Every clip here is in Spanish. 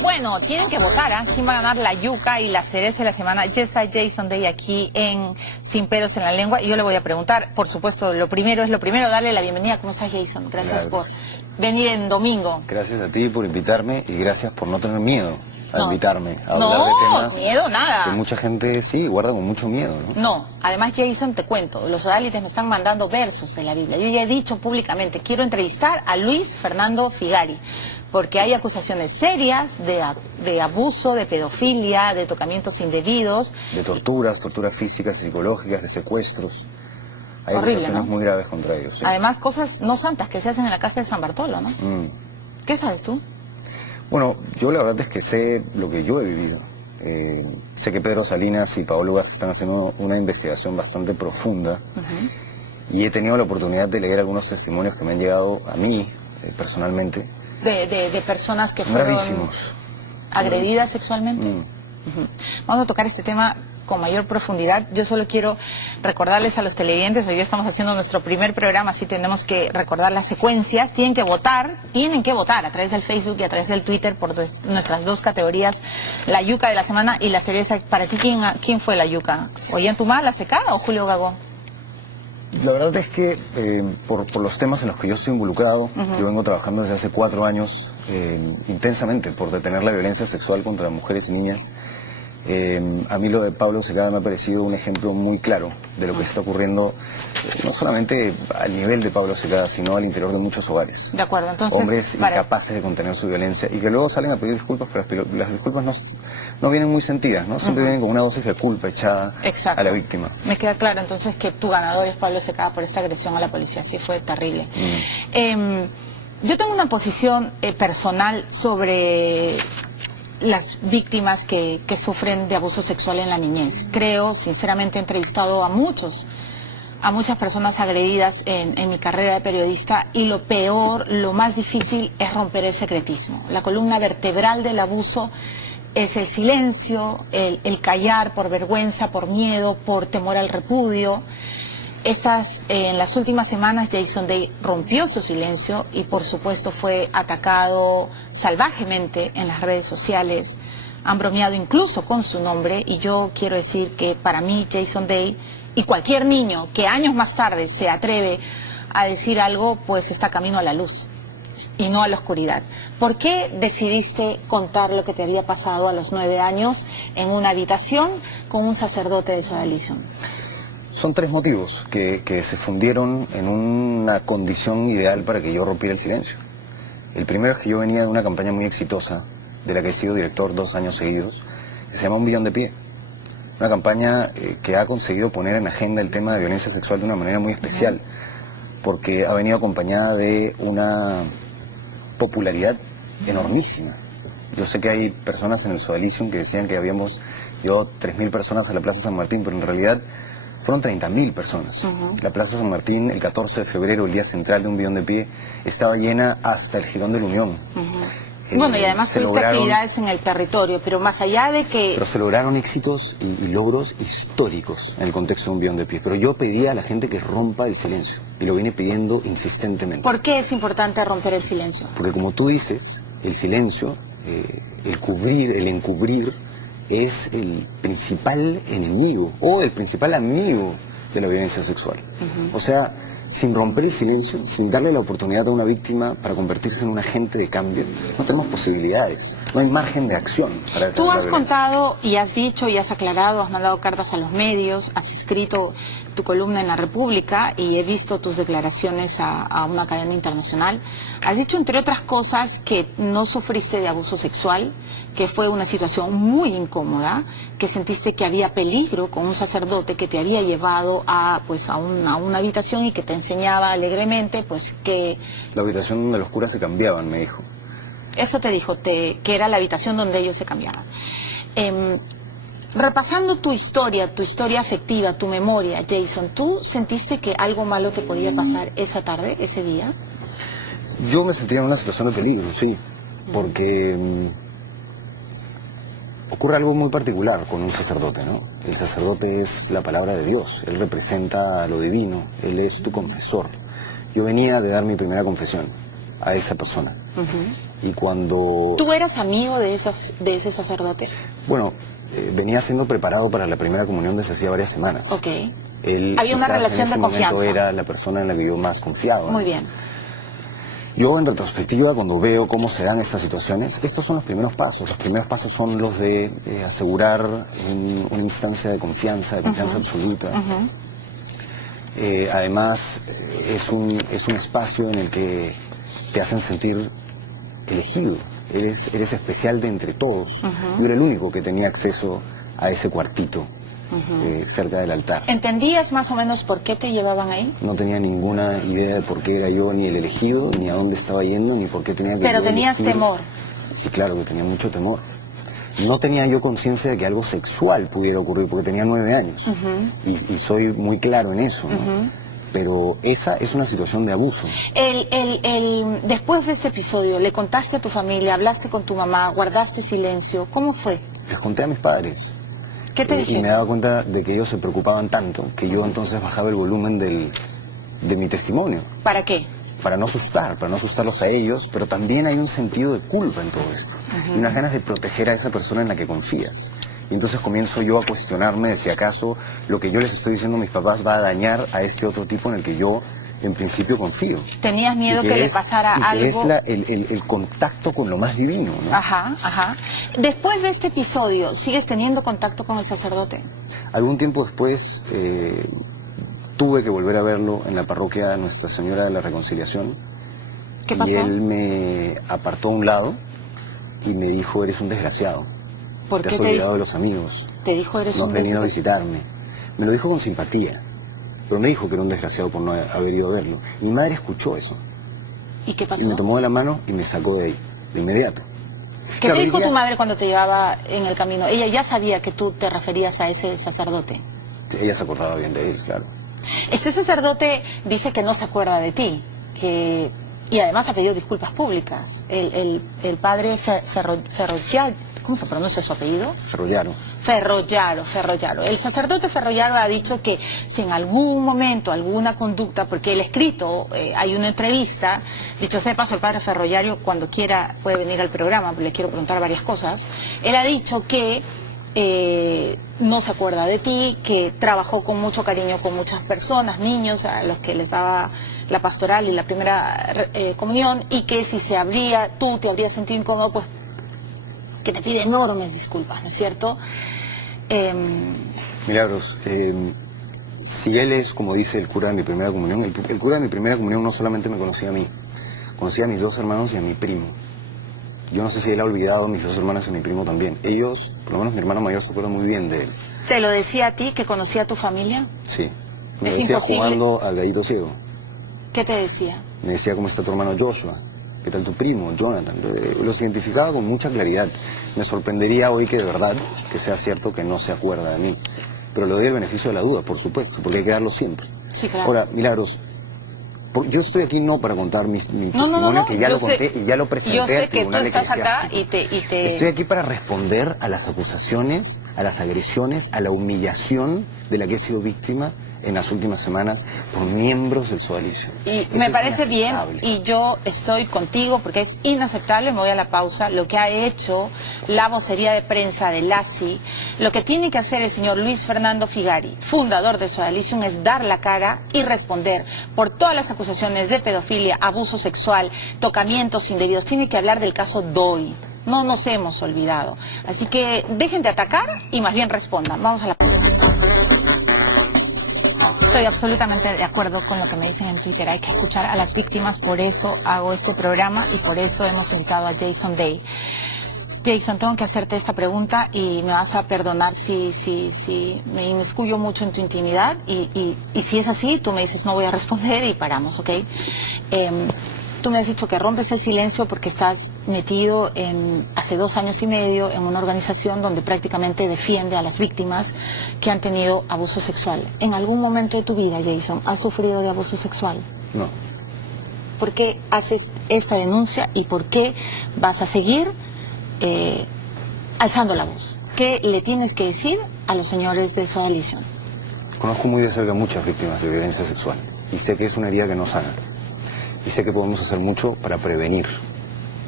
Bueno, tienen que votar, ¿ah? ¿Quién va a ganar la yuca y la cereza de la semana? Ya está Jason Day aquí en Sin Pelos en la Lengua y yo le voy a preguntar, por supuesto, lo primero, darle la bienvenida. ¿Cómo estás, Jason? Gracias por venir en domingo. Gracias a ti por invitarme y gracias por no tener miedo a invitarme a hablar de temas. No, miedo nada. Que mucha gente sí guarda con mucho miedo, ¿no? No, además, Jason, te cuento, los odálites me están mandando versos en la Biblia. Yo ya he dicho públicamente, quiero entrevistar a Luis Fernando Figari, porque hay acusaciones serias de abuso, de pedofilia, de tocamientos indebidos. De torturas físicas y psicológicas, de secuestros. Hay horrible, acusaciones muy graves contra ellos. Sí. Además, cosas no santas que se hacen en la casa de San Bartolo, ¿no? ¿Qué sabes tú? Bueno, yo la verdad es que sé lo que yo he vivido. Sé que Pedro Salinas y Paolo Gas están haciendo una investigación bastante profunda y he tenido la oportunidad de leer algunos testimonios que me han llegado a mí, personalmente. De personas que fueron gravísimos, agredidas sexualmente. Vamos a tocar este tema con mayor profundidad. Yo solo quiero recordarles a los televidentes, hoy día estamos haciendo nuestro primer programa, así tenemos que recordar las secuencias. Tienen que votar a través del Facebook y a través del Twitter por nuestras dos categorías, la yuca de la semana y la cereza. Para ti, ¿quién fue la yuca? ¿Ollantumala, la secada o Julio Gago? La verdad es que por los temas en los que yo estoy involucrado, yo vengo trabajando desde hace 4 años intensamente por detener la violencia sexual contra mujeres y niñas. A mí lo de Pablo Secada me ha parecido un ejemplo muy claro de lo que está ocurriendo, no solamente al nivel de Pablo Secada, sino al interior de muchos hogares. De acuerdo, entonces... Hombres incapaces de contener su violencia y que luego salen a pedir disculpas, pero las disculpas no vienen muy sentidas, ¿no? Siempre vienen con una dosis de culpa echada a la víctima. Me queda claro entonces que tu ganador es Pablo Secada por esta agresión a la policía, sí fue terrible. Yo tengo una posición personal sobre las víctimas que sufren de abuso sexual en la niñez. Creo, sinceramente, he entrevistado a muchas personas agredidas en mi carrera de periodista y lo peor, lo más difícil es romper el secretismo. La columna vertebral del abuso es el silencio, el callar por vergüenza, por miedo, por temor al repudio. En las últimas semanas Jason Day rompió su silencio y por supuesto fue atacado salvajemente en las redes sociales. Han bromeado incluso con su nombre y yo quiero decir que para mí Jason Day y cualquier niño que años más tarde se atreve a decir algo, pues está camino a la luz y no a la oscuridad. ¿Por qué decidiste contar lo que te había pasado a los 9 años en una habitación con un sacerdote de sodalicio? Son 3 motivos que se fundieron en una condición ideal para que yo rompiera el silencio. El primero es que yo venía de una campaña muy exitosa, de la que he sido director 2 años seguidos, que se llama Un Billón de Pie. Una campaña que ha conseguido poner en agenda el tema de violencia sexual de una manera muy especial, porque ha venido acompañada de una popularidad enormísima. Yo sé que hay personas en el Sodalicium que decían que habíamos llevado 3.000 personas a la Plaza San Martín, pero en realidad fueron 30.000 personas. La Plaza San Martín, el 14 de febrero, el día central de Un Billón de Pie, estaba llena hasta el Jirón de la Unión. Bueno, y además tuviste actividades en el territorio, pero más allá de que... Pero se lograron éxitos y logros históricos en el contexto de Un Billón de Pie. Pero yo pedía a la gente que rompa el silencio, y lo vine pidiendo insistentemente. ¿Por qué es importante romper el silencio? Porque como tú dices, el silencio, el encubrir, es el principal enemigo o el principal amigo de la violencia sexual. O sea, sin romper el silencio, sin darle la oportunidad a una víctima para convertirse en un agente de cambio, no tenemos posibilidades, no hay margen de acción para detener Tú la has violencia. Contado y has dicho y has aclarado, has mandado cartas a los medios, has escrito tu columna en La República y he visto tus declaraciones a una cadena internacional. Has dicho, entre otras cosas, que no sufriste de abuso sexual, que fue una situación muy incómoda, que sentiste que había peligro con un sacerdote que te había llevado a una habitación y que te enseñaba alegremente, pues que... La habitación donde los curas se cambiaban, me dijo. Eso te dijo, que era la habitación donde ellos se cambiaban. Repasando tu historia afectiva, tu memoria, Jason, ¿tú sentiste que algo malo te podía pasar esa tarde, ese día? Yo me sentía en una situación de peligro, sí, porque ocurre algo muy particular con un sacerdote, ¿no? El sacerdote es la palabra de Dios, él representa lo divino, él es tu confesor. Yo venía de dar mi primera confesión a esa persona. Y cuando... ¿Tú eras amigo de ese sacerdote? Bueno, venía siendo preparado para la primera comunión desde hacía varias semanas. Ok. Él, había una relación de confianza. Era la persona en la que yo más confiaba. Muy bien. Yo, en retrospectiva, cuando veo cómo se dan estas situaciones, estos son los primeros pasos. Los primeros pasos son los de asegurar una instancia de confianza absoluta. Además, es un espacio en el que te hacen sentir elegido. Eres especial de entre todos. Yo era el único que tenía acceso a ese cuartito cerca del altar. ¿Entendías más o menos por qué te llevaban ahí? No tenía ninguna idea de por qué era yo ni el elegido, ni a dónde estaba yendo, ni por qué tenía que... Pero tenías temor. Sí, claro que tenía mucho temor. No tenía yo conciencia de que algo sexual pudiera ocurrir, porque tenía 9 años. Y soy muy claro en eso, ¿no? Pero esa es una situación de abuso. Después de este episodio, ¿le contaste a tu familia, hablaste con tu mamá, guardaste silencio? ¿Cómo fue? Les conté a mis padres. ¿Qué te dijeron? Y me daba cuenta de que ellos se preocupaban tanto que yo entonces bajaba el volumen de mi testimonio. ¿Para qué? Para no asustarlos a ellos, pero también hay un sentido de culpa en todo esto. Y unas ganas de proteger a esa persona en la que confías. Y entonces comienzo yo a cuestionarme de si acaso lo que yo les estoy diciendo a mis papás va a dañar a este otro tipo en el que yo en principio confío. ¿Tenías miedo que le pasara algo? Es el contacto con lo más divino, ¿no? Ajá. Después de este episodio, ¿sigues teniendo contacto con el sacerdote? Algún tiempo después tuve que volver a verlo en la parroquia Nuestra Señora de la Reconciliación. ¿Qué pasó? Y él me apartó a un lado y me dijo, eres un desgraciado. ¿Por te qué has olvidado de los amigos. Te dijo, eres no un has venido a desgraciado. visitarme. Me lo dijo con simpatía. Pero me dijo que era un desgraciado por no haber ido a verlo. Mi madre escuchó eso. ¿Y qué pasó? Y me tomó de la mano y me sacó de ahí, de inmediato. ¿Qué te dijo tu madre cuando te llevaba en el camino? Ella ya sabía que tú te referías a ese sacerdote. Ella se acordaba bien de él, claro. Este sacerdote dice que no se acuerda de ti, y además ha pedido disculpas públicas. El padre Ferrollaro, ¿cómo se pronuncia su apellido? Ferrollaro. El sacerdote Ferrollaro ha dicho que si en algún momento, alguna conducta, porque él ha escrito, hay una entrevista, dicho sea de paso, el padre Ferrollaro cuando quiera puede venir al programa, porque le quiero preguntar varias cosas. Él ha dicho que no se acuerda de ti, que trabajó con mucho cariño con muchas personas, niños, a los que les daba la pastoral y la primera comunión, y que si tú te habrías sentido incómodo, pues que te pide enormes disculpas, ¿no es cierto? Milagros, si él es, como dice el cura de mi primera comunión, el cura de mi primera comunión no solamente me conocía a mí, conocía a mis 2 hermanos y a mi primo. Yo no sé si él ha olvidado a mis 2 hermanas y a mi primo también. Ellos, por lo menos mi hermano mayor, se acuerda muy bien de él. ¿Te lo decía a ti, que conocía a tu familia? Sí. Me Es decía imposible. jugando al gallito ciego. ¿Qué te decía? Me decía, ¿cómo está tu hermano Joshua? ¿Qué tal tu primo, Jonathan? Los identificaba con mucha claridad. Me sorprendería hoy que de verdad, que sea cierto que no se acuerda de mí. Pero le doy el beneficio de la duda, por supuesto, porque hay que darlo siempre. Sí, claro. Ahora, Milagros, yo estoy aquí no para contar mi testimonio, que ya lo conté y ya lo presenté al Tribunal Eclesiástico. Yo sé que tú estás acá y te... Estoy aquí para responder a las acusaciones, a las agresiones, a la humillación de la que he sido víctima en las últimas semanas por miembros del sodalicio. Y me parece bien, y yo estoy contigo porque es inaceptable. Me voy a la pausa. Lo que ha hecho la vocería de prensa de LACI, lo que tiene que hacer el señor Luis Fernando Figari, fundador de Sodalicium, es dar la cara y responder por todas las acusaciones de pedofilia, abuso sexual, tocamientos indebidos. Tiene que hablar del caso Doi. No nos hemos olvidado. Así que dejen de atacar y más bien respondan. Vamos a la pausa. Estoy absolutamente de acuerdo con lo que me dicen en Twitter. Hay que escuchar a las víctimas, por eso hago este programa y por eso hemos invitado a Jason Day. Jason, tengo que hacerte esta pregunta y me vas a perdonar si me inmiscuyo mucho en tu intimidad y si es así, tú me dices no voy a responder y paramos, ¿ok? Tú me has dicho que rompes el silencio porque estás metido hace 2 años y medio en una organización donde prácticamente defiende a las víctimas que han tenido abuso sexual. ¿En algún momento de tu vida, Jason, has sufrido de abuso sexual? No. ¿Por qué haces esta denuncia y por qué vas a seguir alzando la voz? ¿Qué le tienes que decir a los señores de Sodalicium? Conozco muy de cerca muchas víctimas de violencia sexual y sé que es una herida que no sana. Y sé que podemos hacer mucho para prevenir.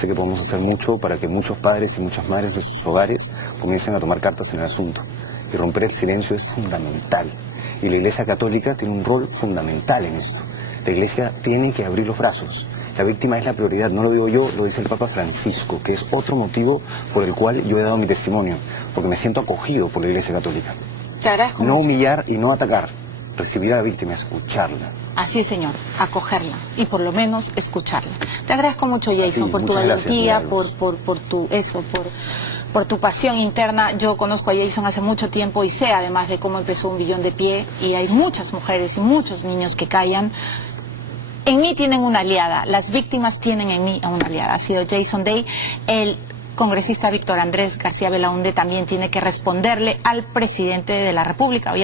Sé que podemos hacer mucho para que muchos padres y muchas madres de sus hogares comiencen a tomar cartas en el asunto. Y romper el silencio es fundamental. Y la Iglesia Católica tiene un rol fundamental en esto. La Iglesia tiene que abrir los brazos. La víctima es la prioridad, no lo digo yo, lo dice el Papa Francisco, que es otro motivo por el cual yo he dado mi testimonio, porque me siento acogido por la Iglesia Católica. Te agradezco No mucho. humillar y no atacar, recibir a la víctima, escucharla. Así es, señor, acogerla y por lo menos escucharla. Te agradezco mucho, Jason, Sí, por tu muchas gracias, valentía, Milagros. por tu pasión interna. Yo conozco a Jason hace mucho tiempo y sé además de cómo empezó Un Billón de Pie, y hay muchas mujeres y muchos niños que callan. En mí tienen una aliada, las víctimas tienen en mí a una aliada. Ha sido Jason Day. El congresista Víctor Andrés García Belaúnde también tiene que responderle al presidente de la República. Hoy